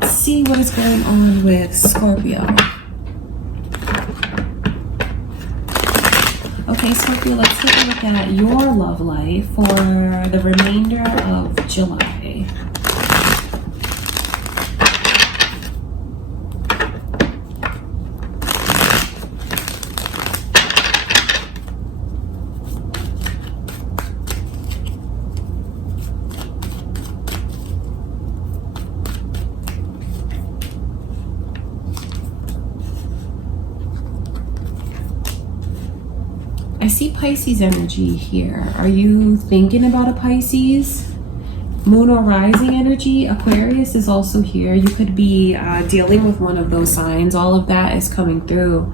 let's see what is going on with Scorpio. Okay, Scorpio, let's take a look at your love life for the remainder of July. I see Pisces energy here. Are you thinking about a Pisces? Moon or rising energy. Aquarius is also here. You could be dealing with one of those signs. All of that is coming through.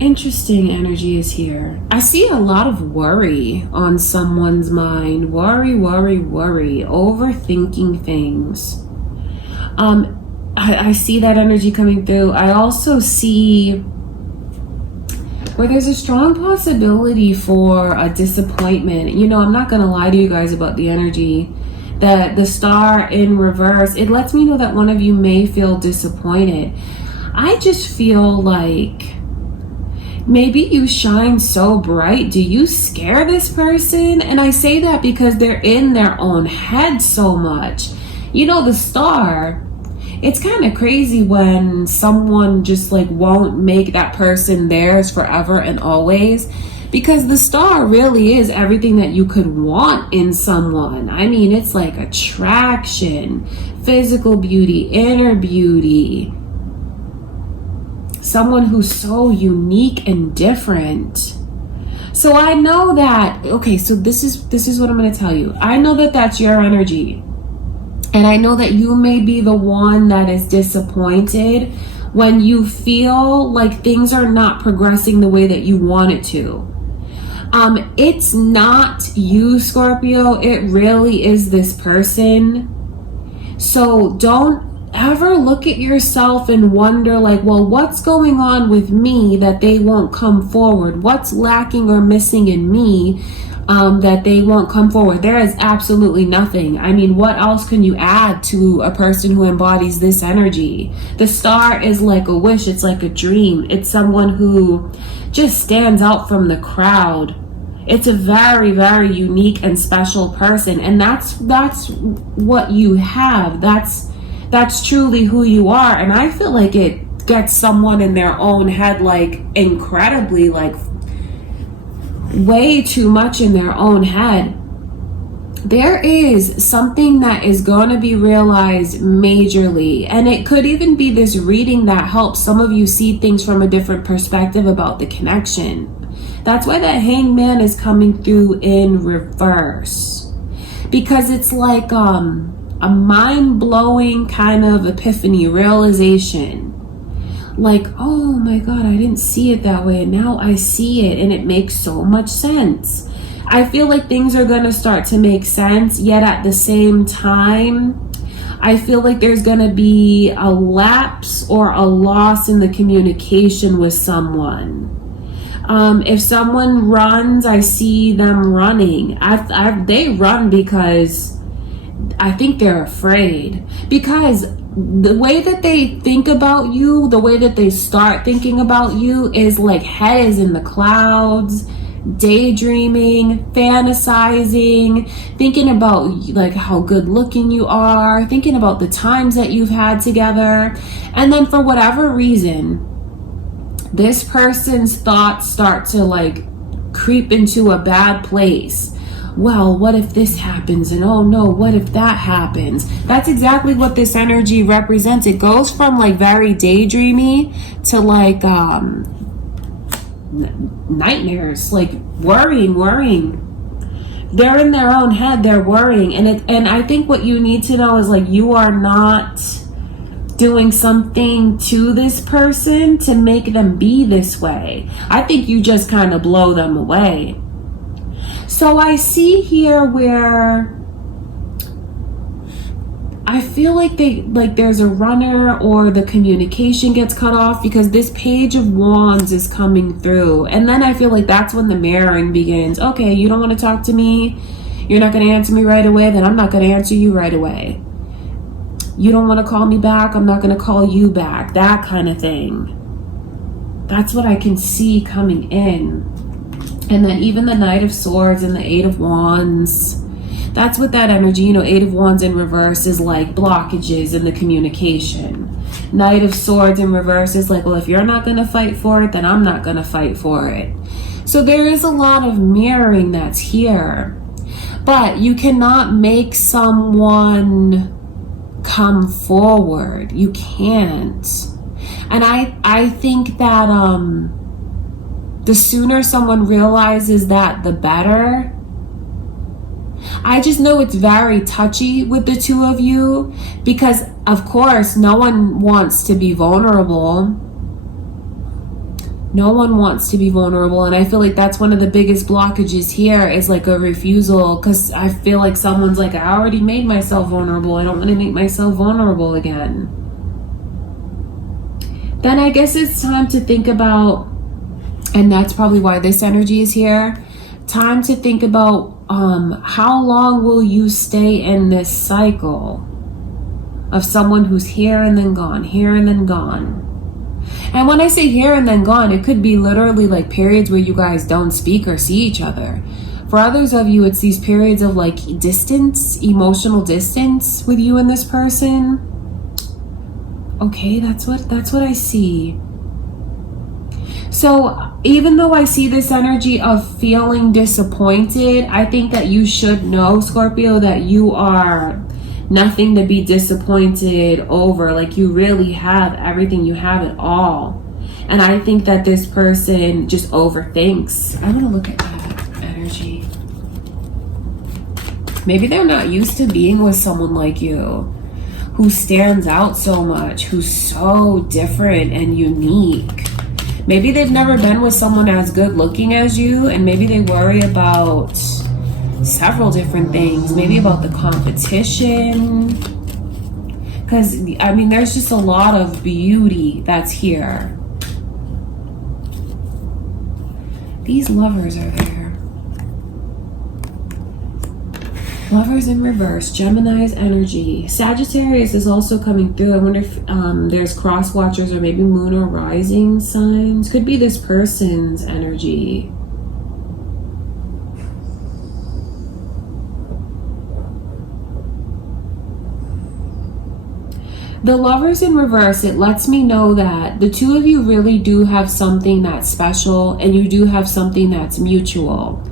Interesting energy is here. I see a lot of worry on someone's mind. Worry, worry, worry. Overthinking things. I see that energy coming through. I also see where there's a strong possibility for a disappointment. You know, I'm not going to lie to you guys about the energy. That the star in reverse, it lets me know that one of you may feel disappointed. I just feel like maybe you shine so bright. Do you scare this person? And I say that because they're in their own head so much. You know, the star, it's kind of crazy when someone just like won't make that person theirs forever and always, because the star really is everything that you could want in someone. I mean, it's like attraction, physical beauty, inner beauty, someone who's so unique and different. So I know that, okay, so this is what I'm going to tell you. I know that that's your energy. And I know that you may be the one that is disappointed when you feel like things are not progressing the way that you want it to. It's not you, Scorpio. It really is this person. So don't ever look at yourself and wonder like, well, what's going on with me that they won't come forward? What's lacking or missing in me that they won't come forward? There is absolutely nothing. I mean, what else can you add to a person who embodies this energy? The star is like a wish. It's like a dream. It's someone who just stands out from the crowd. It's a very, very unique and special person. And that's what you have. That's truly who you are. And I feel like it gets someone in their own head, like incredibly, like way too much in their own head. There is something that is going to be realized majorly, and it could even be this reading that helps some of you see things from a different perspective about the connection. That's why that Hangman is coming through in reverse, because it's like a mind-blowing kind of epiphany, realization. Like, oh my God, I didn't see it that way, and now I see it, and it makes so much sense. I feel like things are going to start to make sense, yet at the same time, I feel like there's going to be a lapse or a loss in the communication with someone. If someone runs, I see them running. They run because I think they're afraid, because the way that they think about you, the way that they start thinking about you is like head is in the clouds, daydreaming, fantasizing, thinking about like how good looking you are, thinking about the times that you've had together. And then for whatever reason, this person's thoughts start to like creep into a bad place. Well, what if this happens? And oh no, what if that happens? That's exactly what this energy represents. It goes from like very daydreamy to like nightmares, like worrying. They're in their own head, they're worrying. And I think what you need to know is like, you are not doing something to this person to make them be this way. I think you just kind of blow them away. So I see here where I feel like there's a runner, or the communication gets cut off, because this Page of Wands is coming through. And then I feel like that's when the mirroring begins. Okay, you don't want to talk to me. You're not going to answer me right away, then I'm not going to answer you right away. You don't want to call me back, I'm not going to call you back. That kind of thing. That's what I can see coming in. And then even the Knight of Swords and the Eight of Wands, that's what that energy, you know, Eight of Wands in reverse is like blockages in the communication. Knight of Swords in reverse is like, well, if you're not going to fight for it, then I'm not going to fight for it. So there is a lot of mirroring that's here. But you cannot make someone come forward. You can't. And I think that the sooner someone realizes that, the better. I just know it's very touchy with the two of you because, of course, no one wants to be vulnerable. No one wants to be vulnerable. And I feel like that's one of the biggest blockages here is like a refusal, because I feel like someone's like, I already made myself vulnerable. I don't want to make myself vulnerable again. Then I guess it's time to think about, and that's probably why this energy is here, time to think about how long will you stay in this cycle of someone who's here and then gone, here and then gone. And when I say here and then gone, it could be literally like periods where you guys don't speak or see each other. For others of you, it's these periods of like distance, emotional distance with you and this person. Okay, that's what I see. So even though I see this energy of feeling disappointed, I think that you should know, Scorpio, that you are nothing to be disappointed over. Like, you really have everything. You have it all. And I think that this person just overthinks. I'm going to look at that energy. Maybe they're not used to being with someone like you, who stands out so much, who's so different and unique. Maybe they've never been with someone as good looking as you, and maybe they worry about several different things. Maybe about the competition. Because, I mean, there's just a lot of beauty that's here. These lovers are there. Lovers in reverse, Gemini's energy. Sagittarius is also coming through. I wonder if there's cross watchers or maybe moon or rising signs. Could be this person's energy. The lovers in reverse, it lets me know that the two of you really do have something that's special, and you do have something that's mutual.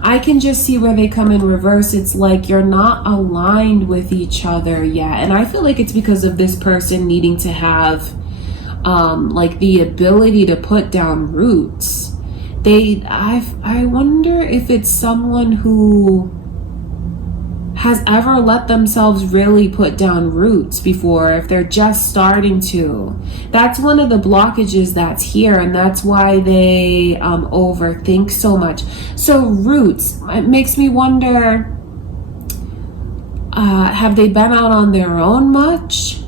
I can just see where they come in reverse. It's like you're not aligned with each other yet. And I feel like it's because of this person needing to have like the ability to put down roots. I wonder if it's someone who has ever let themselves really put down roots before, if they're just starting to. That's one of the blockages that's here, and that's why they overthink so much. So roots, it makes me wonder, have they been out on their own much?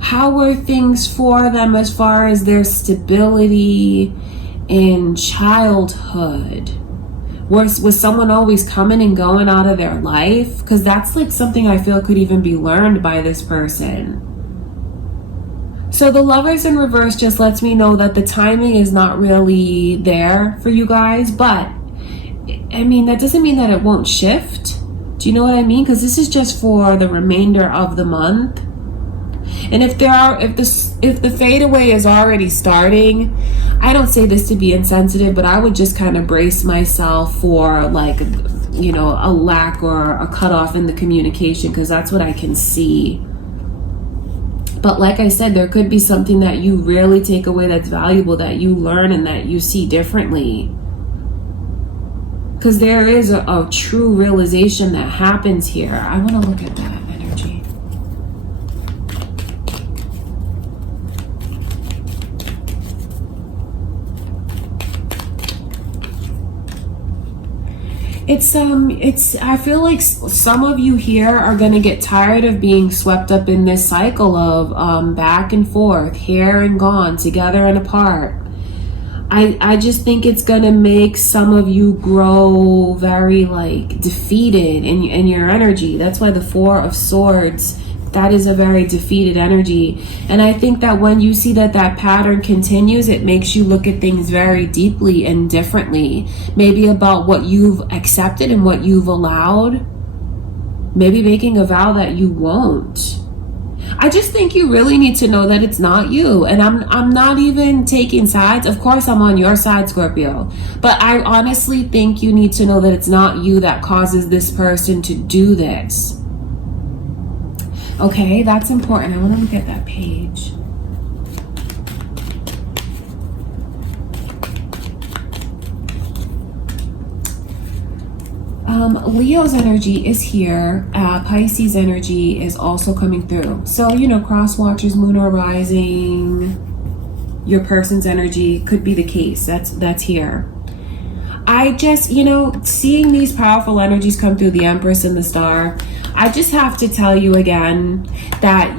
How were things for them as far as their stability in childhood? Was someone always coming and going out of their life? Because that's like something I feel could even be learned by this person. So the lovers in reverse just lets me know that the timing is not really there for you guys. But, I mean, that doesn't mean that it won't shift. Do you know what I mean? Because this is just for the remainder of the month. And if the fadeaway is already starting, I don't say this to be insensitive, but I would just kind of brace myself for, like, you know, a lack or a cutoff in the communication, because that's what I can see. But like I said, there could be something that you really take away that's valuable, that you learn and that you see differently. Because there is a true realization that happens here. I want to look at that energy. I feel like some of you here are going to get tired of being swept up in this cycle of back and forth, here and gone, together and apart. I just think it's gonna make some of you grow very like defeated in your energy. That's why the Four of Swords, that is a very defeated energy. And I think that when you see that that pattern continues, it makes you look at things very deeply and differently. Maybe about what you've accepted and what you've allowed. Maybe making a vow that you won't. I just think you really need to know that it's not you. And I'm not even taking sides. Of course I'm on your side, Scorpio. But I honestly think you need to know that it's not you that causes this person to do this. Okay, that's important. I want to look at that page. Leo's energy is here. Pisces energy is also coming through. So, you know, cross watchers, moon or rising, your person's energy could be the case. That's here. I just, you know, seeing these powerful energies come through, the Empress and the Star, I just have to tell you again that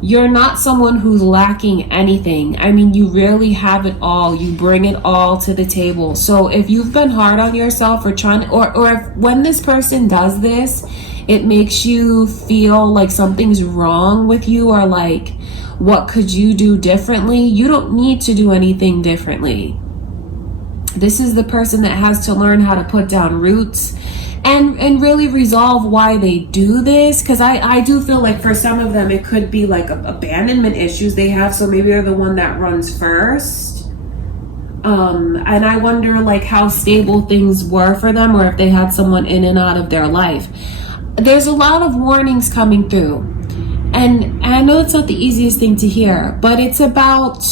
you're not someone who's lacking anything. I mean, you really have it all. You bring it all to the table. So if you've been hard on yourself or trying, or if when this person does this, it makes you feel like something's wrong with you, or like, what could you do differently? You don't need to do anything differently. This is the person that has to learn how to put down roots and really resolve why they do this. Because I do feel like for some of them, it could be like abandonment issues they have. So maybe they're the one that runs first. And I wonder like how stable things were for them, or if they had someone in and out of their life. There's a lot of warnings coming through. And I know it's not the easiest thing to hear, but it's about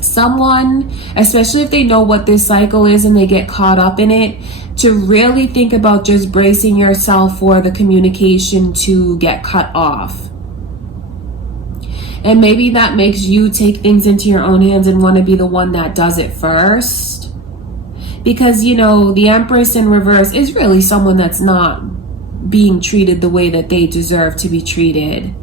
someone, especially if they know what this cycle is and they get caught up in it, to really think about just bracing yourself for the communication to get cut off. And maybe that makes you take things into your own hands and want to be the one that does it first. Because, you know, the Empress in reverse is really someone that's not being treated the way that they deserve to be treated.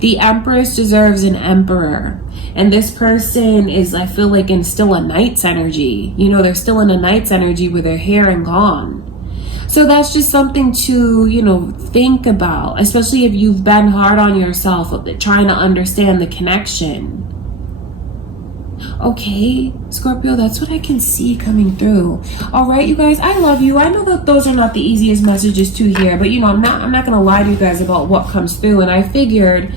The Empress deserves an Emperor. And this person is, I feel like, in still a Knight's energy. You know, they're still in a Knight's energy where they're here and gone. So that's just something to, you know, think about. Especially if you've been hard on yourself, trying to understand the connection. Okay, Scorpio, that's what I can see coming through. All right, you guys, I love you. I know that those are not the easiest messages to hear, but you know, I'm not gonna lie to you guys about what comes through. And I figured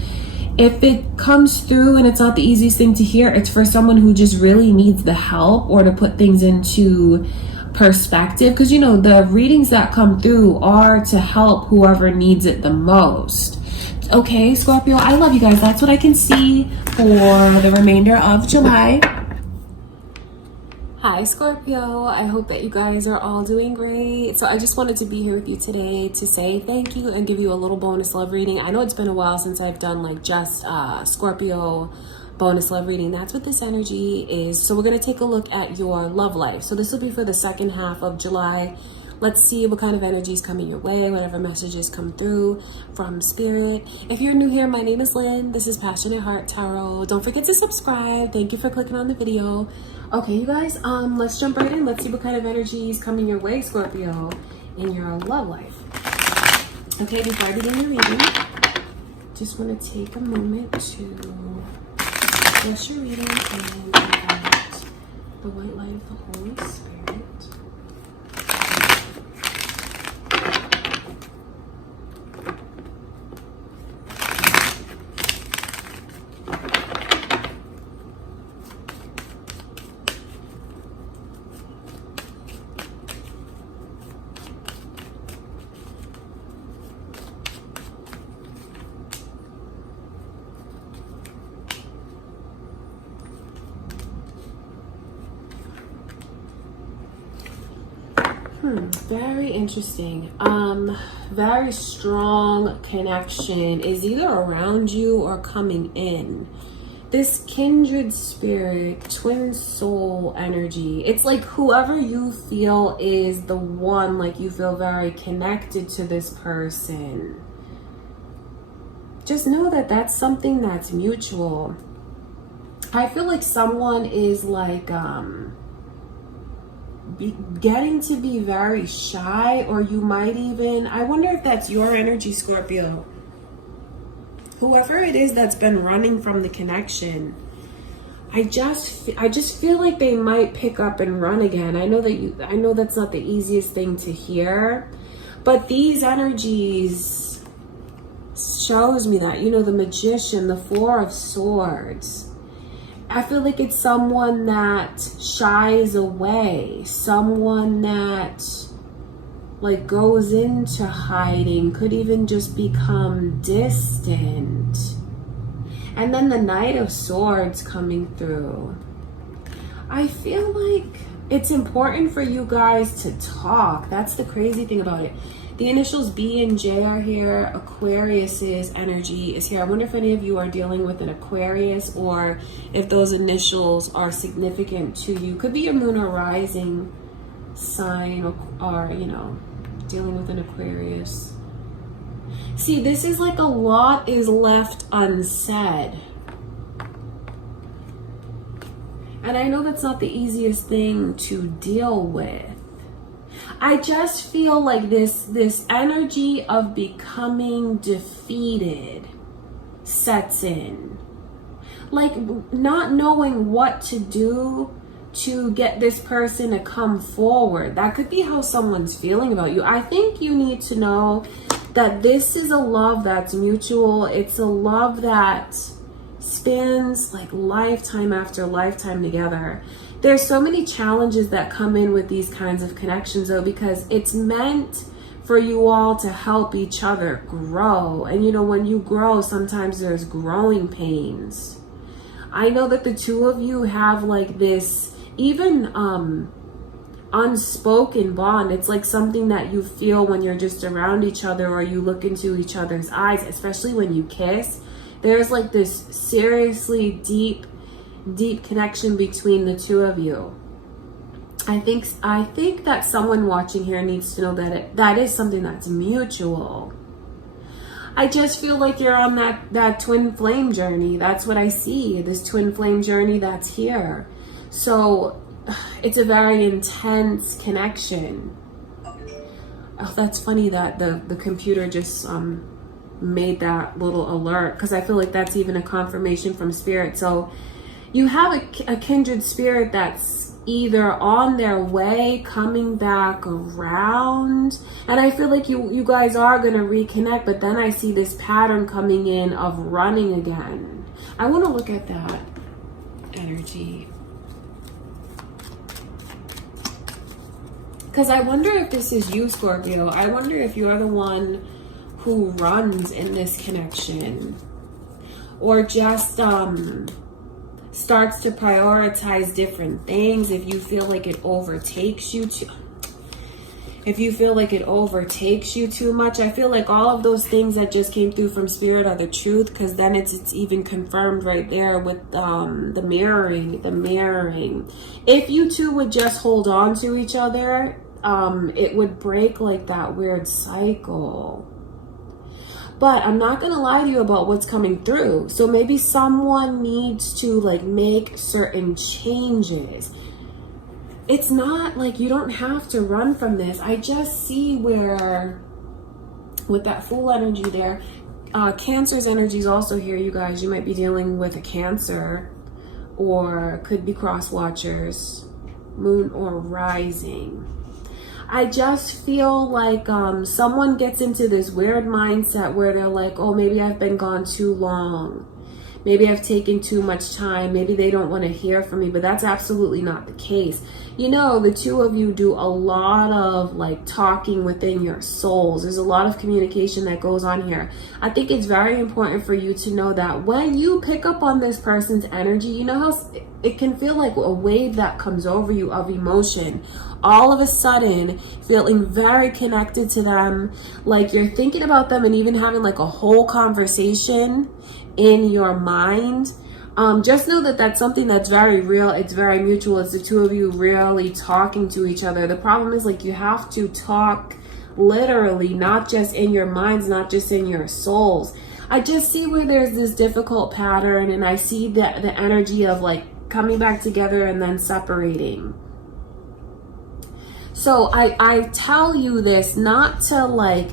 if it comes through and it's not the easiest thing to hear, it's for someone who just really needs the help, or to put things into perspective. Because you know, the readings that come through are to help whoever needs it the most. Okay, Scorpio, I love you guys. That's what I can see for the remainder of July. Hi, Scorpio. I hope that you guys are all doing great. So I just wanted to be here with you today to say thank you and give you a little bonus love reading. I know it's been a while since I've done like just Scorpio bonus love reading. That's what this energy is. So we're going to take a look at your love life. So this will be for the second half of July. Let's see what kind of energy is coming your way, whatever messages come through from Spirit. If you're new here, my name is Lynn. This is Passionate Heart Tarot. Don't forget to subscribe. Thank you for clicking on the video. Okay, you guys, let's jump right in. Let's see what kind of energy is coming your way, Scorpio, in your love life. Okay, before I begin your reading, just want to take a moment to bless your reading and invite the white light of the Holy Spirit. Very interesting. Very strong connection is either around you or coming in. This kindred spirit, twin soul energy. It's like whoever you feel is the one, like you feel very connected to this person. Just know that that's something that's mutual. I feel like someone is like getting to be very shy, or you might even, I wonder if that's your energy, Scorpio. Whoever it is that's been running from the connection, I just feel like they might pick up and run again. I know that's not the easiest thing to hear, but these energies shows me that, you know, the Magician, the Four of Swords. I feel like it's someone that shies away, someone that like goes into hiding, could even just become distant. And then the Knight of Swords coming through. I feel like it's important for you guys to talk. That's the crazy thing about it. The initials B and J are here. Aquarius's energy is here. I wonder if any of you are dealing with an Aquarius, or if those initials are significant to you. Could be your moon or rising sign, or you know, dealing with an Aquarius. See, this is like a lot is left unsaid. And I know that's not the easiest thing to deal with. I just feel like this energy of becoming defeated sets in. Like not knowing what to do to get this person to come forward. That could be how someone's feeling about you. I think you need to know that this is a love that's mutual. It's a love that spans like lifetime after lifetime together. There's so many challenges that come in with these kinds of connections though, because it's meant for you all to help each other grow. And you know, when you grow, sometimes there's growing pains. I know that the two of you have like this even unspoken bond. It's like something that you feel when you're just around each other, or you look into each other's eyes, especially when you kiss. There's like this seriously deep connection between the two of you. I think that someone watching here needs to know that that is something that's mutual. I just feel like you're on that twin flame journey. That's what I see, this twin flame journey that's here. So it's a very intense connection. Oh, that's funny that the computer just made that little alert, because I feel like that's even a confirmation from spirit. So you have a kindred spirit that's either on their way, coming back around, and I feel like you guys are going to reconnect, but then I see this pattern coming in of running again. I want to look at that energy, because I wonder if this is you, Scorpio. I wonder if you're the one who runs in this connection, or just starts to prioritize different things. If you feel like it overtakes you too much, I feel like all of those things that just came through from spirit are the truth, because then it's even confirmed right there with the mirroring. If you two would just hold on to each other, it would break like that weird cycle. But I'm not going to lie to you about what's coming through. So maybe someone needs to like make certain changes. It's not like you don't have to run from this. I just see where with that Fool energy there, Cancer's energy is also here, you guys. You might be dealing with a Cancer, or could be cross watchers, moon or rising. I just feel like someone gets into this weird mindset where they're like, oh, maybe I've been gone too long. Maybe I've taken too much time. Maybe they don't want to hear from me, but that's absolutely not the case. You know, the two of you do a lot of like talking within your souls. There's a lot of communication that goes on here. I think it's very important for you to know that when you pick up on this person's energy, you know how it can feel like a wave that comes over you of emotion. All of a sudden feeling very connected to them, like you're thinking about them and even having like a whole conversation in your mind. Just know that that's something that's very real. It's very mutual. It's the two of you really talking to each other. The problem is like you have to talk literally, not just in your minds, not just in your souls. I just see where there's this difficult pattern, and I see that the energy of like coming back together and then separating. So I tell you this not to like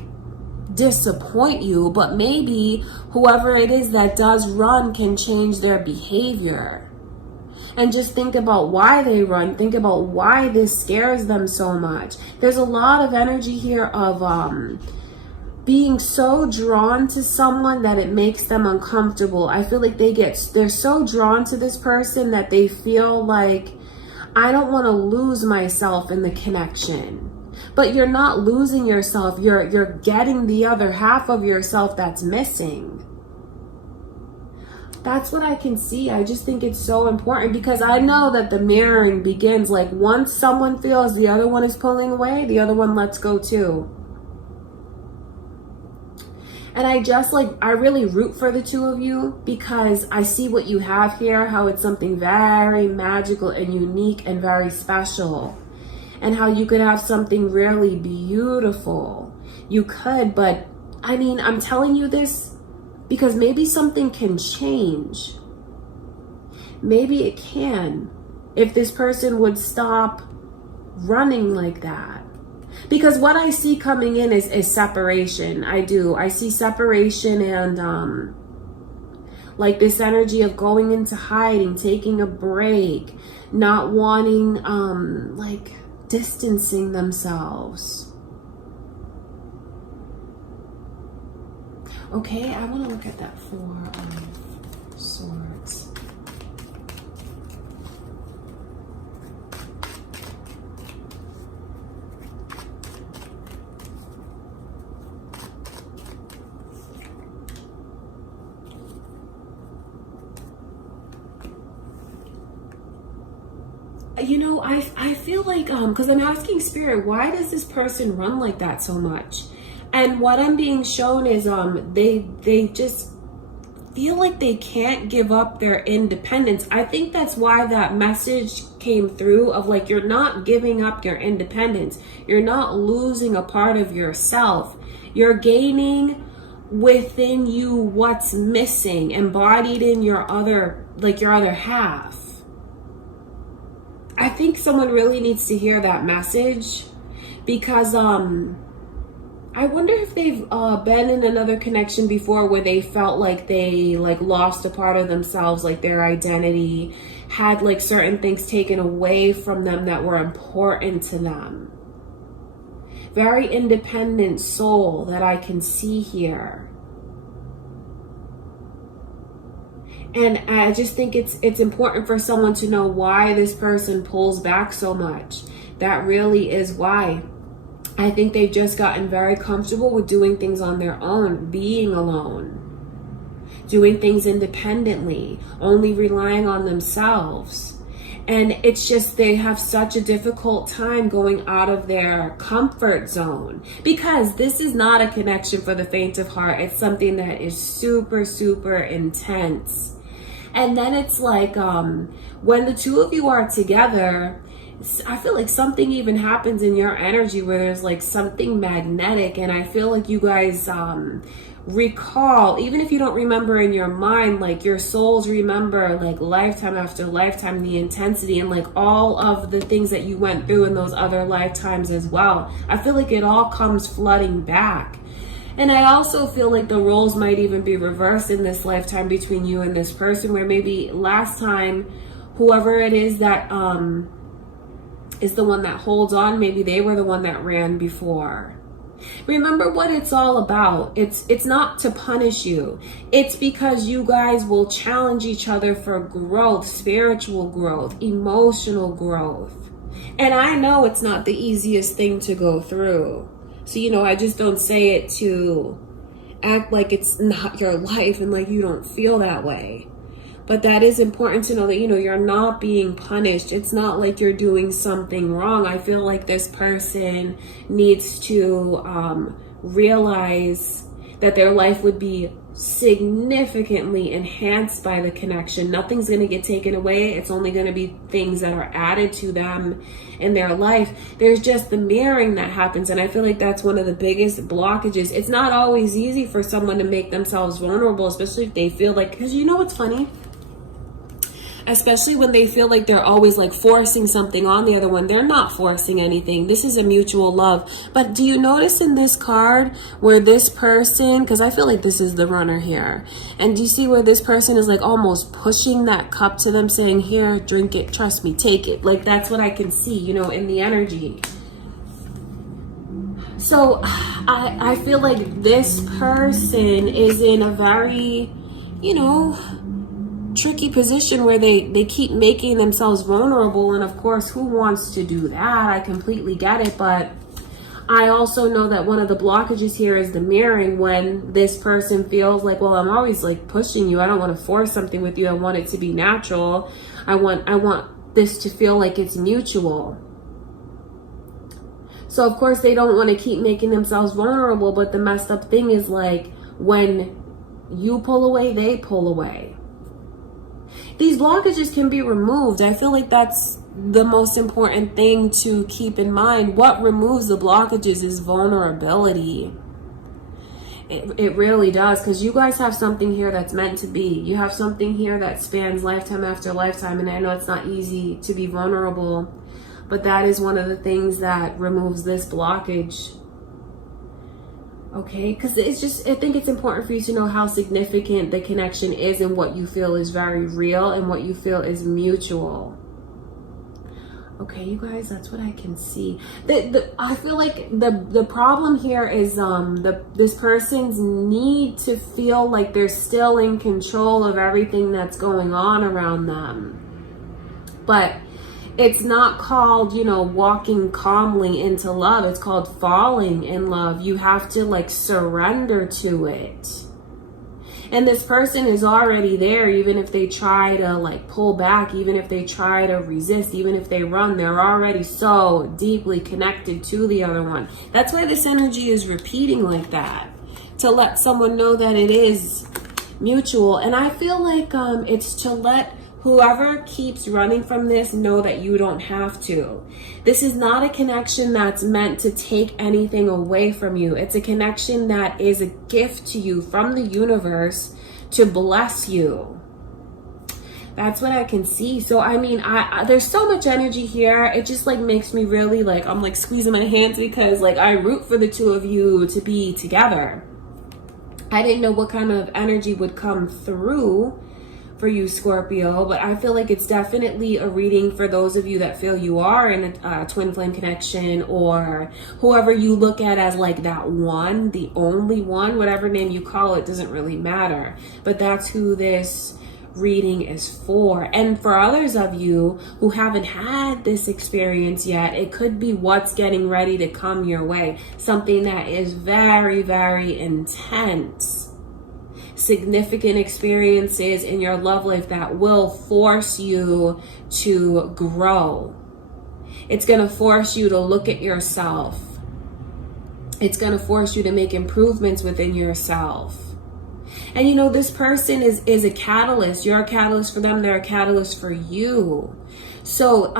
disappoint you, but maybe whoever it is that does run can change their behavior. And just think about why they run. Think about why this scares them so much. There's a lot of energy here of being so drawn to someone that it makes them uncomfortable. I feel like they're so drawn to this person that they feel like, I don't want to lose myself in the connection. But you're not losing yourself. You're getting the other half of yourself that's missing. That's what I can see. I just think it's so important, because I know that the mirroring begins like once someone feels the other one is pulling away, the other one lets go too. And I really root for the two of you, because I see what you have here, how it's something very magical and unique and very special. And how you could have something really beautiful. You could, but I mean, I'm telling you this because maybe something can change. Maybe it can, if this person would stop running like that. Because what I see coming in is separation. I see separation and like this energy of going into hiding, taking a break, not wanting, like distancing themselves. Okay, I want to look at that Four of Swords. You know, I feel like, because I'm asking Spirit, why does this person run like that so much? And what I'm being shown is they just feel like they can't give up their independence. I think that's why that message came through of like, you're not giving up your independence. You're not losing a part of yourself. You're gaining within you what's missing, embodied in your other half. I think someone really needs to hear that message, because I wonder if they've been in another connection before where they felt like they like lost a part of themselves, like their identity, had like certain things taken away from them that were important to them. Very independent soul that I can see here. And I just think it's important for someone to know why this person pulls back so much. That really is why. I think they've just gotten very comfortable with doing things on their own, being alone, doing things independently, only relying on themselves. And it's just they have such a difficult time going out of their comfort zone, because this is not a connection for the faint of heart. It's something that is super, super intense. And then it's like when the two of you are together, I feel like something even happens in your energy where there's like something magnetic. And I feel like you guys recall, even if you don't remember in your mind, like your souls remember like lifetime after lifetime, the intensity and like all of the things that you went through in those other lifetimes as well. I feel like it all comes flooding back. And I also feel like the roles might even be reversed in this lifetime between you and this person, where maybe last time, whoever it is that is the one that holds on, maybe they were the one that ran before. Remember what it's all about. It's not to punish you. It's because you guys will challenge each other for growth, spiritual growth, emotional growth. And I know it's not the easiest thing to go through. So, you know, I just don't say it to act like it's not your life and like you don't feel that way. But that is important to know that, you know, you're not being punished. It's not like you're doing something wrong. I feel like this person needs to realize that their life would be significantly enhanced by the connection. Nothing's going to get taken away. It's only going to be things that are added to them in their life. There's just the mirroring that happens. And I feel like that's one of the biggest blockages. It's not always easy for someone to make themselves vulnerable, especially if they feel like, because you know what's funny? Especially when they feel like they're always like forcing something on the other one. They're not forcing anything. This is a mutual love. But do you notice in this card where this person, because I feel like this is the runner here, and do you see where this person is like almost pushing that cup to them, saying, here, drink it, trust me, take it. Like that's what I can see, you know, in the energy. So I feel like this person is in a very, you know, tricky position where they keep making themselves vulnerable. And of course, who wants to do that? I completely get it. But I also know that one of the blockages here is the mirroring, when this person feels like, well, I'm always like pushing you. I don't want to force something with you. I want it to be natural. I want this to feel like it's mutual. So of course they don't want to keep making themselves vulnerable. But the messed up thing is, like, when you pull away, they pull away. These blockages can be removed. I feel like that's the most important thing to keep in mind. What removes the blockages is vulnerability. It really does, because you guys have something here that's meant to be. You have something here that spans lifetime after lifetime, and I know it's not easy to be vulnerable, but that is one of the things that removes this blockage. Okay, because it's just, I think it's important for you to know how significant the connection is, and what you feel is very real and what you feel is mutual. Okay, you guys, that's what I can see. I feel like the problem here is this person's need to feel like they're still in control of everything that's going on around them. But it's not called, you know, walking calmly into love. It's called falling in love. You have to like surrender to it. And this person is already there, even if they try to like pull back, even if they try to resist, even if they run, they're already so deeply connected to the other one. That's why this energy is repeating like that, to let someone know that it is mutual. And I feel like it's to let whoever keeps running from this know that you don't have to. This is not a connection that's meant to take anything away from you. It's a connection that is a gift to you from the universe to bless you. That's what I can see. So, I mean, there's so much energy here. It just like makes me really like, I'm like squeezing my hands, because like I root for the two of you to be together. I didn't know what kind of energy would come through for you, Scorpio, but I feel like it's definitely a reading for those of you that feel you are in a twin flame connection, or whoever you look at as like that one, the only one, whatever name you call it, doesn't really matter. But that's who this reading is for. And for others of you who haven't had this experience yet, it could be what's getting ready to come your way. Something that is very, very intense. Significant experiences in your love life that will force you to grow. It's going to force you to look at yourself. It's going to force you to make improvements within yourself. And you know, this person is a catalyst. You're a catalyst for them. They're a catalyst for you. So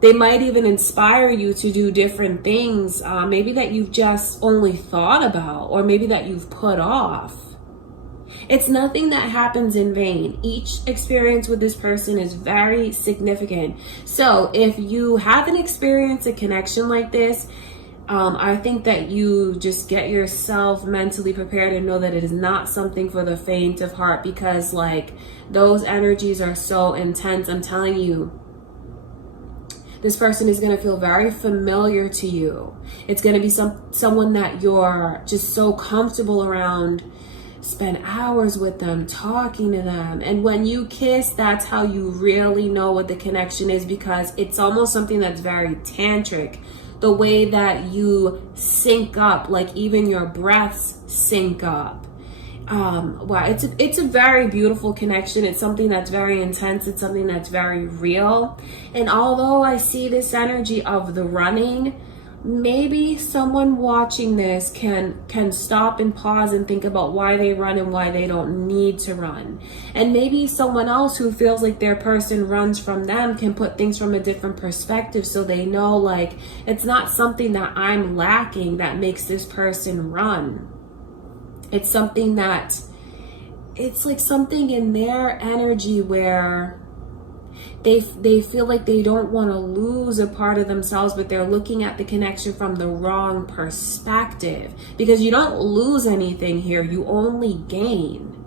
they might even inspire you to do different things, maybe that you've just only thought about, or maybe that you've put off. It's nothing that happens in vain. Each experience with this person is very significant. So if you haven't experienced a connection like this, I think that you just get yourself mentally prepared and know that it is not something for the faint of heart, because like those energies are so intense. I'm telling you, this person is going to feel very familiar to you. It's going to be someone that you're just so comfortable around. Spend hours with them, talking to them. And when you kiss, that's how you really know what the connection is, because it's almost something that's very tantric. The way that you sync up, like even your breaths sync up. Wow, it's a very beautiful connection. It's something that's very intense. It's something that's very real. And although I see this energy of the running, maybe someone watching this can stop and pause and think about why they run and why they don't need to run. And maybe someone else who feels like their person runs from them can put things from a different perspective, so they know, like, it's not something that I'm lacking that makes this person run. It's something that, it's like something in their energy where they feel like they don't want to lose a part of themselves, but they're looking at the connection from the wrong perspective, because you don't lose anything here, you only gain.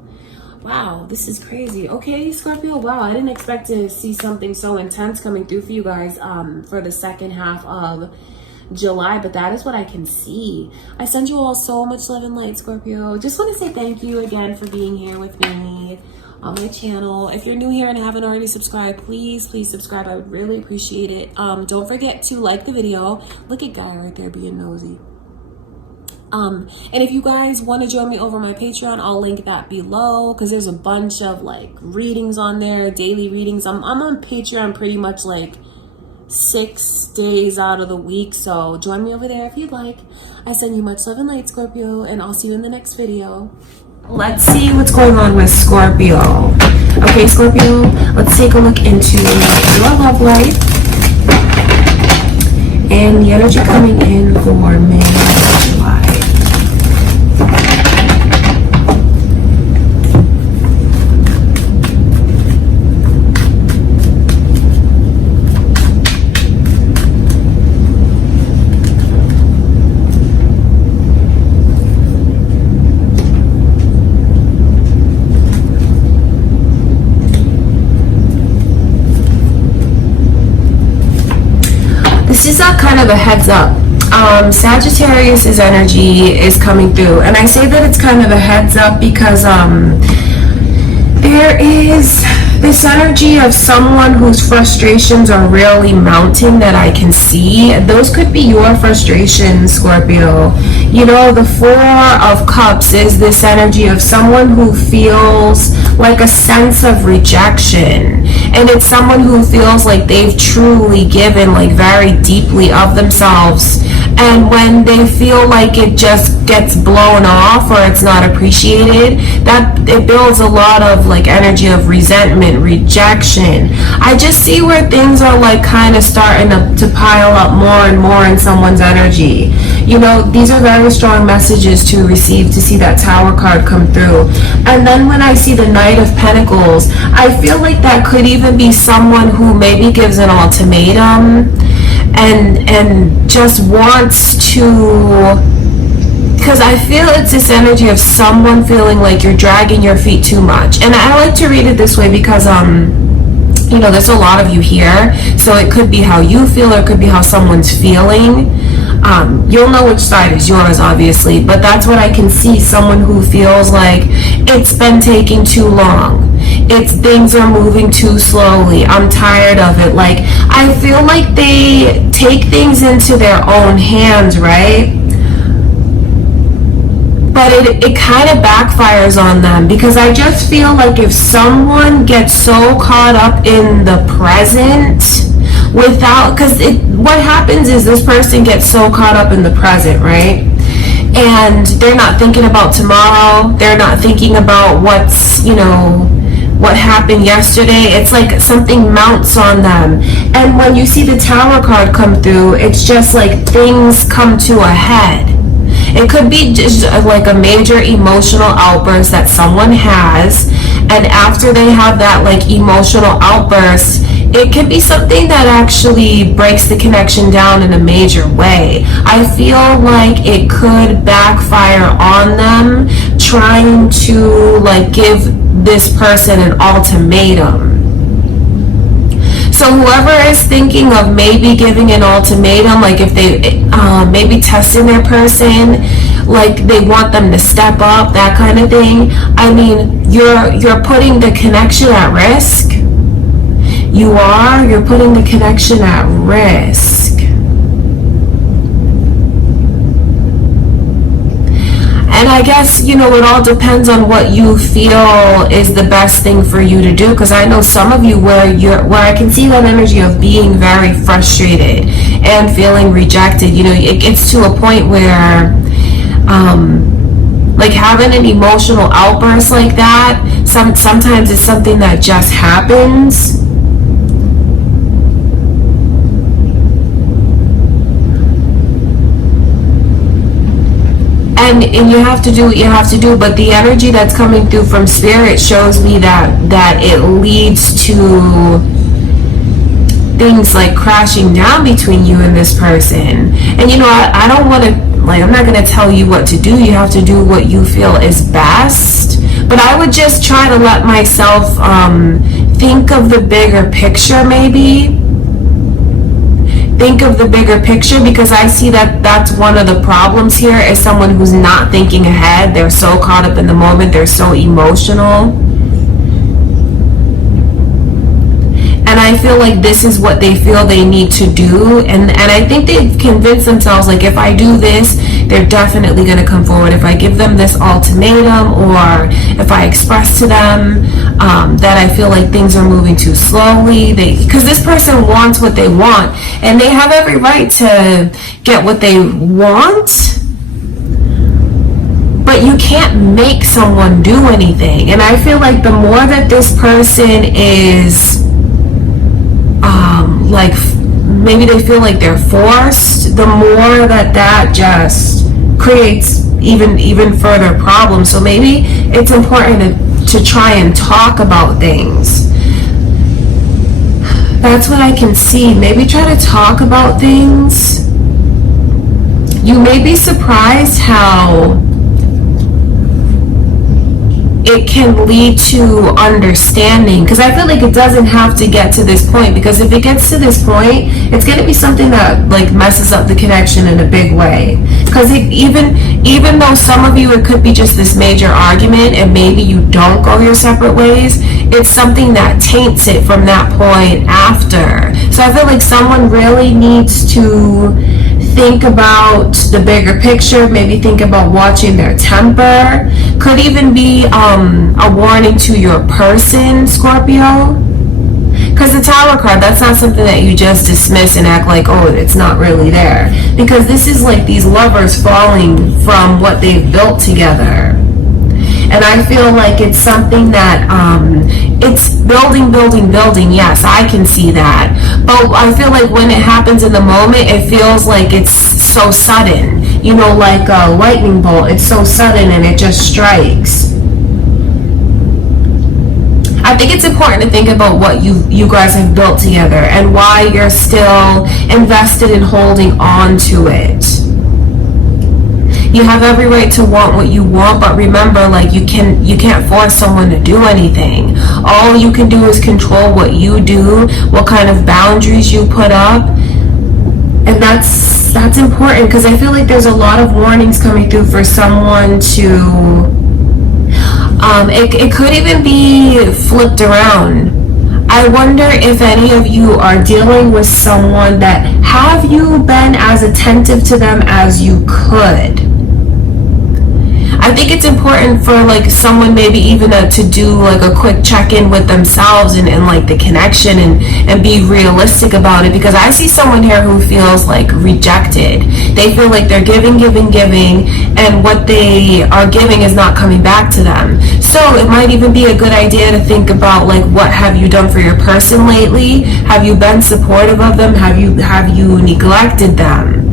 Wow, this is crazy. Okay, Scorpio, wow, I didn't expect to see something so intense coming through for you guys for the second half of July, but that is what I can see. I send you all so much love and light, Scorpio. Just want to say thank you again for being here with me on my channel. If you're new here and haven't already subscribed, please subscribe. I would really appreciate it. Don't forget to like the video. Look at Guy right there being nosy. And if you guys want to join me over my Patreon, I'll link that below, because there's a bunch of like readings on there, daily readings. I'm on Patreon pretty much like 6 days out of the week, so join me over there if you'd like. I send you much love and light, Scorpio, and I'll see you in the next video. Let's see what's going on with Scorpio. Okay, Scorpio, let's take a look into your love life and the energy coming in for May and July. This is a kind of a heads up. Sagittarius's energy is coming through, and I say that it's kind of a heads up because there is this energy of someone whose frustrations are really mounting that I can see. Those could be your frustrations, Scorpio. You know, the Four of Cups is this energy of someone who feels like a sense of rejection, and it's someone who feels like they've truly given like very deeply of themselves, and when they feel like it just gets blown off or it's not appreciated, that it builds a lot of like energy of resentment, rejection. I just see where things are like kind of starting to pile up more and more in someone's energy. You know, these are very strong messages to receive, to see that Tower card come through. And then when I see the Knight of Pentacles, I feel like that could even be someone who maybe gives an ultimatum and just wants to, because I feel it's this energy of someone feeling like you're dragging your feet too much. And I like to read it this way because you know, there's a lot of you here, so it could be how you feel, or it could be how someone's feeling. You'll know which side is yours, obviously, but that's what I can see. Someone who feels like it's been taking too long, things are moving too slowly, I'm tired of it. Like, I feel like they take things into their own hands, right? But it kind of backfires on them, because I just feel like if someone gets so caught up in the present without, because what happens is this person gets so caught up in the present, right? And they're not thinking about tomorrow, they're not thinking about what's, you know, what happened yesterday. It's like something mounts on them, and when you see the Tower card come through, it's just like things come to a head. It could be just like a major emotional outburst that someone has, and after they have that like emotional outburst, it can be something that actually breaks the connection down in a major way. I feel like it could backfire on them, trying to like give this person an ultimatum. So whoever is thinking of maybe giving an ultimatum, like if they maybe testing their person, like they want them to step up, that kind of thing. I mean, you're putting the connection at risk. You're putting the connection at risk. And I I guess, you know, it all depends on what you feel is the best thing for you to do. Because I know some of you where I can see that energy of being very frustrated and feeling rejected. You know, it gets to a point where, like having an emotional outburst like that, sometimes it's something that just happens. And you have to do what you have to do, but the energy that's coming through from spirit shows me that it leads to things like crashing down between you and this person. And you know, I don't want to, like, I'm not going to tell you what to do. You have to do what you feel is best. But I would just try to let myself think of the bigger picture, maybe. Think of the bigger picture, because I see that that's one of the problems here, is someone who's not thinking ahead. They're so caught up in the moment. They're so emotional. And I feel like this is what they feel they need to do. And I think they've convinced themselves, like, if I do this, they're definitely going to come forward. If I give them this ultimatum, or if I express to them that I feel like things are moving too slowly, because this person wants what they want, and they have every right to get what they want. But you can't make someone do anything. And I feel like the more that this person is like, maybe they feel like they're forced, the more that just creates even further problems. So maybe it's important to try and talk about things. That's what I can see. Maybe try to talk about things. You may be surprised how it can lead to understanding, because I feel like it doesn't have to get to this point, because if it gets to this point, it's going to be something that like messes up the connection in a big way. Because even though some of you, it could be just this major argument and maybe you don't go your separate ways, it's something that taints it from that point after. So I feel like someone really needs to think about the bigger picture, maybe think about watching their temper. Could even be a warning to your person, Scorpio. Because the Tower card, that's not something that you just dismiss and act like, oh, it's not really there. Because this is like these lovers falling from what they've built together. And I feel like it's something that, it's building. Yes, I can see that. But I feel like when it happens in the moment, it feels like it's so sudden. You know, like a lightning bolt. It's so sudden and it just strikes. I think it's important to think about what you guys have built together and why you're still invested in holding on to it. You have every right to want what you want, but remember, like, you can't force someone to do anything. All you can do is control what you do, what kind of boundaries you put up. And that's important, because I feel like there's a lot of warnings coming through for someone to it could even be flipped around. I wonder if any of you are dealing with someone that, have you been as attentive to them as you could? I think it's important for like someone maybe even to do like a quick check-in with themselves and like the connection and be realistic about it, because I see someone here who feels like rejected. They feel like they're giving, and what they are giving is not coming back to them. So it might even be a good idea to think about, like, what have you done for your person lately? Have you been supportive of them? Have you neglected them?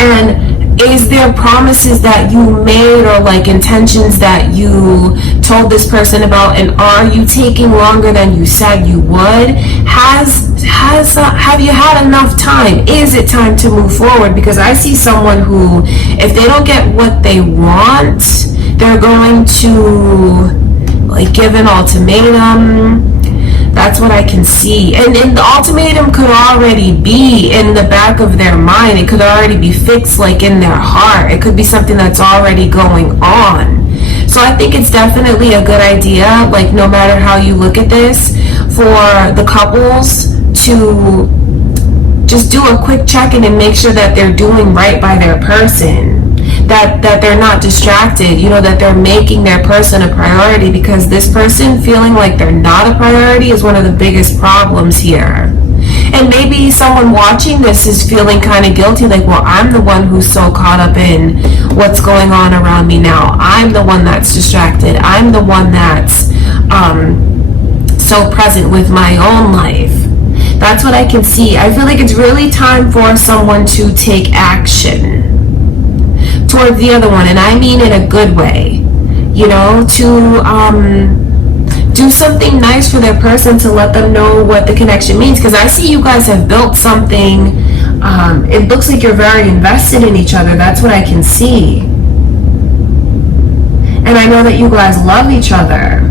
And is there promises that you made, or like intentions that you told this person about, and are you taking longer than you said you would? Have you had enough time? Is it time to move forward? Because I see someone who, if they don't get what they want, they're going to like give an ultimatum. That's what I can see. And the ultimatum could already be in the back of their mind. It could already be fixed, like, in their heart. It could be something that's already going on. So I think it's definitely a good idea, like, no matter how you look at this, for the couples to just do a quick check-in and make sure that they're doing right by their person. that they're not distracted, you know, that they're making their person a priority, because this person feeling like they're not a priority is one of the biggest problems here. And maybe someone watching this is feeling kind of guilty, like, well, I'm the one who's so caught up in what's going on around me now. I'm the one that's distracted. I'm the one that's so present with my own life. That's what I can see. I feel like it's really time for someone to take action towards the other one, and I mean in a good way, you know, to do something nice for their person, to let them know what the connection means. Because I see you guys have built something. It looks like you're very invested in each other. That's what I can see. And I know that you guys love each other.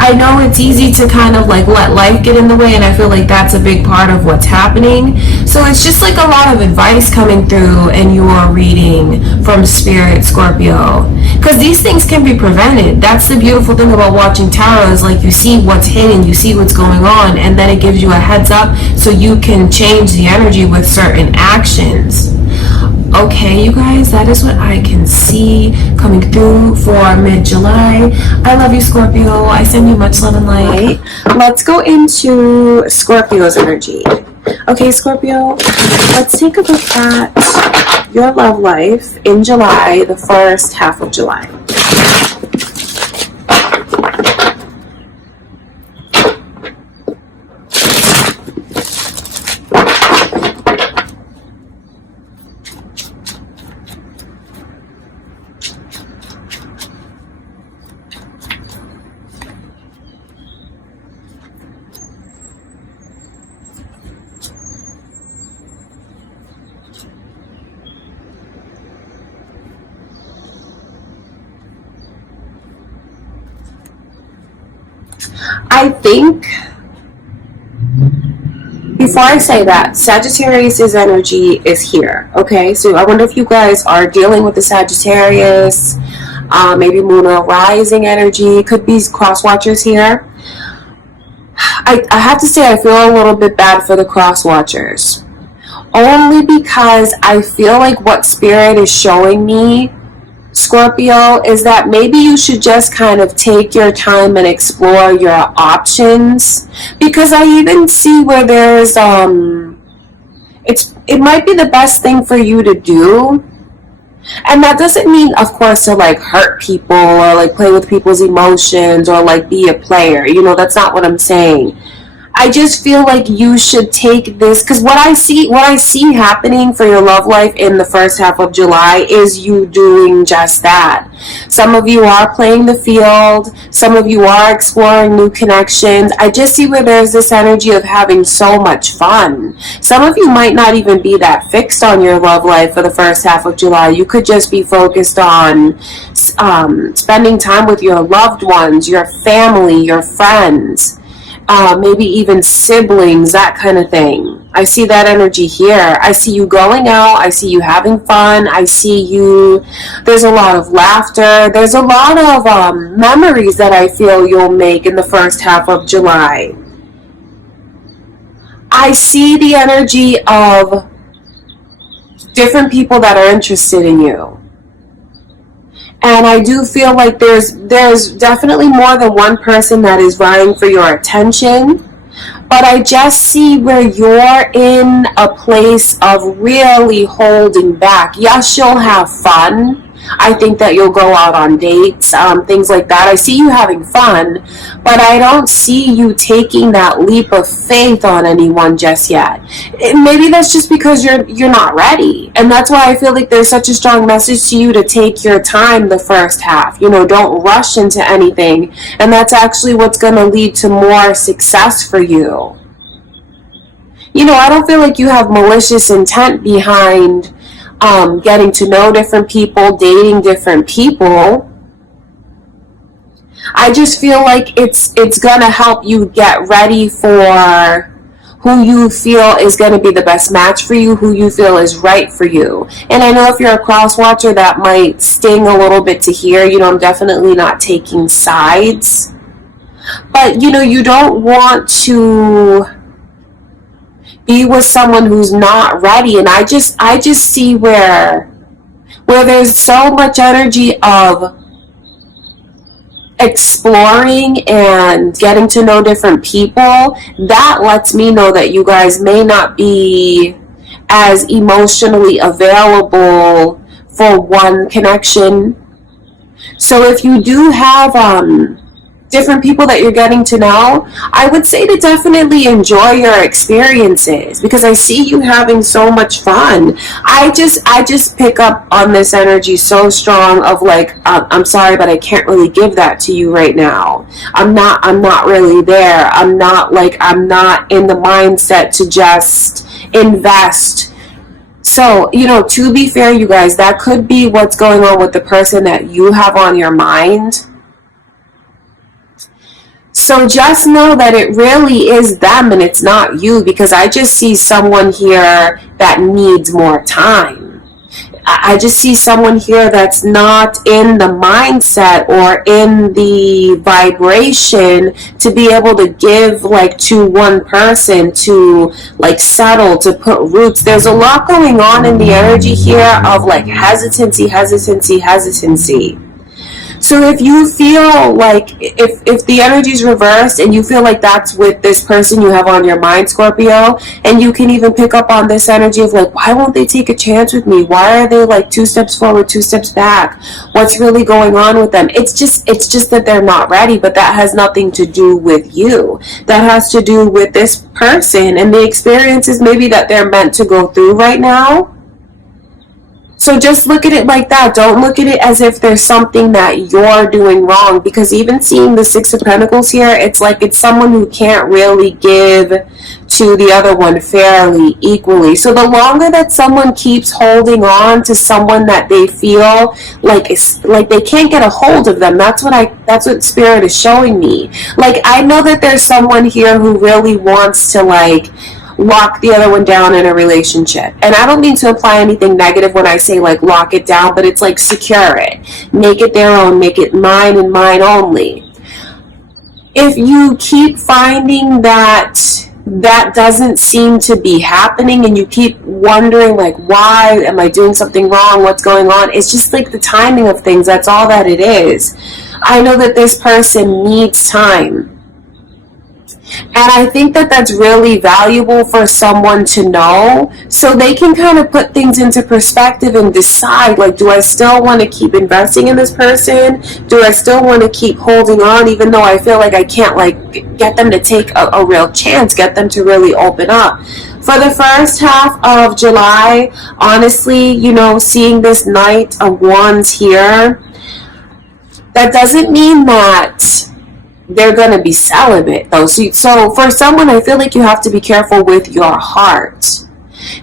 I know it's easy to kind of like let life get in the way, and I feel like that's a big part of what's happening. So it's just like a lot of advice coming through in your reading from Spirit, Scorpio, because these things can be prevented. That's the beautiful thing about watching tarot, is like you see what's hidden, you see what's going on, and then it gives you a heads up so you can change the energy with certain actions. Okay, you guys, that is what I can see coming through for mid-July. I love you, Scorpio. I send you much love and light. Let's go into Scorpio's energy. Okay, Scorpio, let's take a look at your love life in July, the first half of July. I think, before I say that, Sagittarius' energy is here, okay? So I wonder if you guys are dealing with the Sagittarius, maybe moon or rising energy. Could be cross watchers here. I have to say I feel a little bit bad for the cross watchers. Only because I feel like what Spirit is showing me, Scorpio, is that maybe you should just kind of take your time and explore your options, because I even see where there's it might be the best thing for you to do. And that doesn't mean, of course, to like hurt people or like play with people's emotions or like be a player, you know. That's not what I'm saying. I just feel like you should take this, because what I see happening for your love life in the first half of July is you doing just that. Some of you are playing the field. Some of you are exploring new connections. I just see where there's this energy of having so much fun. Some of you might not even be that fixed on your love life for the first half of July. You could just be focused on spending time with your loved ones, your family, your friends. Maybe even siblings, that kind of thing. I see that energy here. I see you going out. I see you having fun. I see you, there's a lot of laughter. There's a lot of memories that I feel you'll make in the first half of July. I see the energy of different people that are interested in you. And I do feel like there's definitely more than one person that is vying for your attention. But I just see where you're in a place of really holding back. Yes, you'll have fun. I think that you'll go out on dates, things like that. I see you having fun, but I don't see you taking that leap of faith on anyone just yet. Maybe that's just because you're not ready. And that's why I feel like there's such a strong message to you to take your time the first half. You know, don't rush into anything. And that's actually what's going to lead to more success for you. You know, I don't feel like you have malicious intent behind getting to know different people, dating different people. I just feel like it's gonna help you get ready for who you feel is going to be the best match for you, who you feel is right for you. And I know if you're a cross watcher, that might sting a little bit to hear. You know, I'm definitely not taking sides, but you know, you don't want to be with someone who's not ready. And I just see where where there's so much energy of exploring and getting to know different people, that lets me know that you guys may not be as emotionally available for one connection. So if you do have different people that you're getting to know, I would say to definitely enjoy your experiences, because I see you having so much fun. I just pick up on this energy so strong of like, I'm sorry, but I can't really give that to you right now. I'm not really there. I'm not in the mindset to just invest. So, to be fair, you guys, that could be what's going on with the person that you have on your mind. So just know that it really is them and it's not you, because I just see someone here that needs more time. I just see someone here that's not in the mindset or in the vibration to be able to give to one person, to settle, to put roots. There's a lot going on in the energy here of hesitancy. So if you feel like, if the energy is reversed and you feel like that's with this person you have on your mind, Scorpio, and you can even pick up on this energy of why won't they take a chance with me? Why are they 2 steps forward, 2 steps back? What's really going on with them? It's just that they're not ready, but that has nothing to do with you. That has to do with this person and the experiences maybe that they're meant to go through right now. So just look at it like that. Don't look at it as if there's something that you're doing wrong, because even seeing the 6 of Pentacles here, it's like it's someone who can't really give to the other one fairly, equally. So the longer that someone keeps holding on to someone that they feel like they can't get a hold of them, that's what Spirit is showing me. I know that there's someone here who really wants to lock the other one down in a relationship. And I don't mean to imply anything negative when I say lock it down, but it's secure it. Make it their own. Make it mine and mine only. If you keep finding that doesn't seem to be happening and you keep wondering why am I doing something wrong? What's going on? It's just the timing of things. That's all that it is. I know that this person needs time. And I think that that's really valuable for someone to know, so they can kind of put things into perspective and decide, do I still want to keep investing in this person? Do I still want to keep holding on, even though I feel like I can't get them to take a real chance, get them to really open up? For the first half of July, honestly, seeing this Knight of Wands here, that doesn't mean that they're going to be celibate, though. So for someone, I feel like you have to be careful with your heart.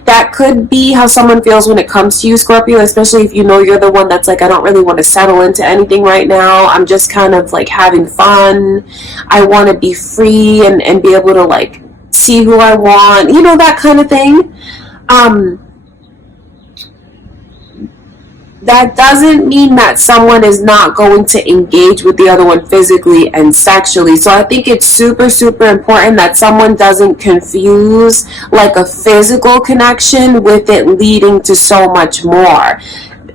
That could be how someone feels when it comes to you, Scorpio, especially if you're the one that's I don't really want to settle into anything right now. I'm just kind of having fun. I want to be free and be able to see who I want, that kind of thing. That doesn't mean that someone is not going to engage with the other one physically and sexually. So I think it's super, super important that someone doesn't confuse a physical connection with it leading to so much more.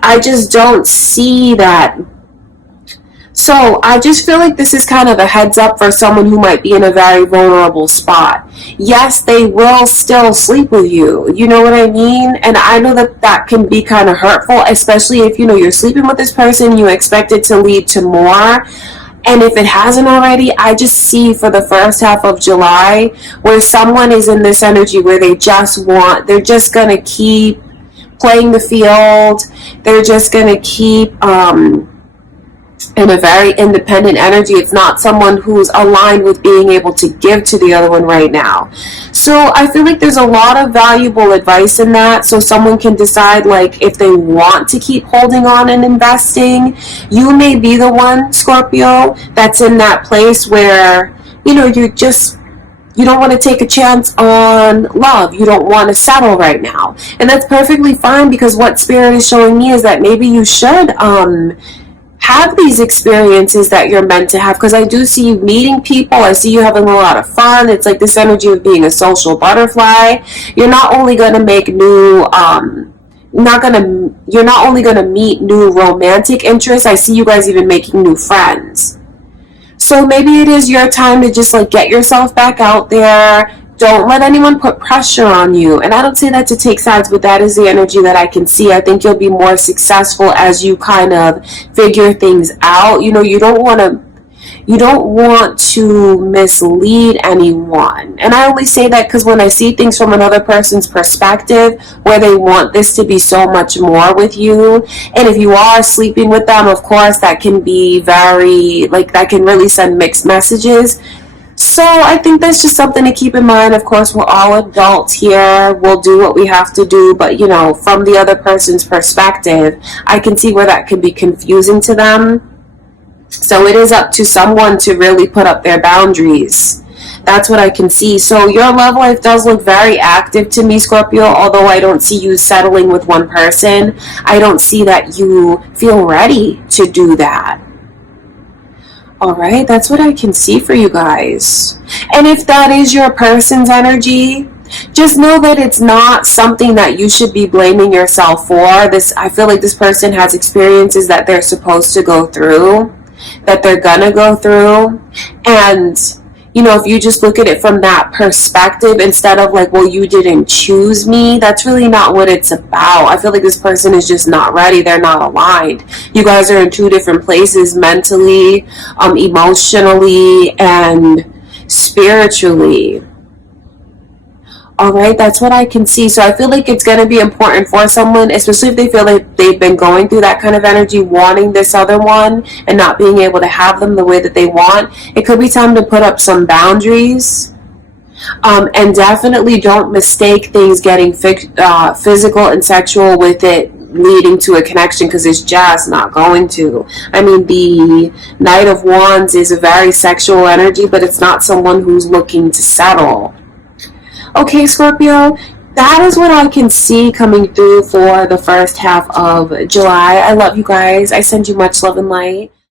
I just don't see that. So I just feel like this is kind of a heads up for someone who might be in a very vulnerable spot. Yes, they will still sleep with you. You know what I mean? And I know that can be kind of hurtful, especially if you're sleeping with this person, you expect it to lead to more. And if it hasn't already, I just see for the first half of July where someone is in this energy where they're just going to keep playing the field. They're just going to keep in a very independent energy. It's not someone who's aligned with being able to give to the other one right now. So I feel like there's a lot of valuable advice in that, so someone can decide if they want to keep holding on and investing. You may be the one, Scorpio, that's in that place where you don't want to take a chance on love. You don't want to settle right now, and that's perfectly fine, because what Spirit is showing me is that maybe you should have these experiences that you're meant to have, because I do see you meeting people. I see you having a lot of fun. It's this energy of being a social butterfly. You're not only going to make new you're not only gonna meet new romantic interests, I see you guys even making new friends. So maybe it is your time to just like get yourself back out there. Don't let anyone put pressure on you. And I don't say that to take sides, but that is the energy that I can see. I think you'll be more successful as you kind of figure things out. You know, you don't want to mislead anyone. And I only say that because when I see things from another person's perspective, where they want this to be so much more with you, and if you are sleeping with them, of course, that can be that can really send mixed messages. So I think that's just something to keep in mind. Of course, we're all adults here. We'll do what we have to do. But, you know, from the other person's perspective, I can see where that can be confusing to them. So it is up to someone to really put up their boundaries. That's what I can see. So your love life does look very active to me, Scorpio, although I don't see you settling with one person. I don't see that you feel ready to do that. All right, that's what I can see for you guys. And if that is your person's energy, just know that it's not something that you should be blaming yourself for. I feel like this person has experiences that they're supposed to go through, that they're gonna go through. And, you know, if you just look at it from that perspective instead of like, well, you didn't choose me, that's really not what it's about. I feel like this person is just not ready. They're not aligned. You guys are in two different places mentally, emotionally, and spiritually. All right, that's what I can see. So I feel like it's going to be important for someone, especially if they feel like they've been going through that kind of energy, wanting this other one and not being able to have them the way that they want. It could be time to put up some boundaries. And definitely don't mistake things getting physical and sexual with it leading to a connection, because it's just not going to. I mean, the Knight of Wands is a very sexual energy, but it's not someone who's looking to settle. Okay, Scorpio, that is what I can see coming through for the first half of July. I love you guys. I send you much love and light.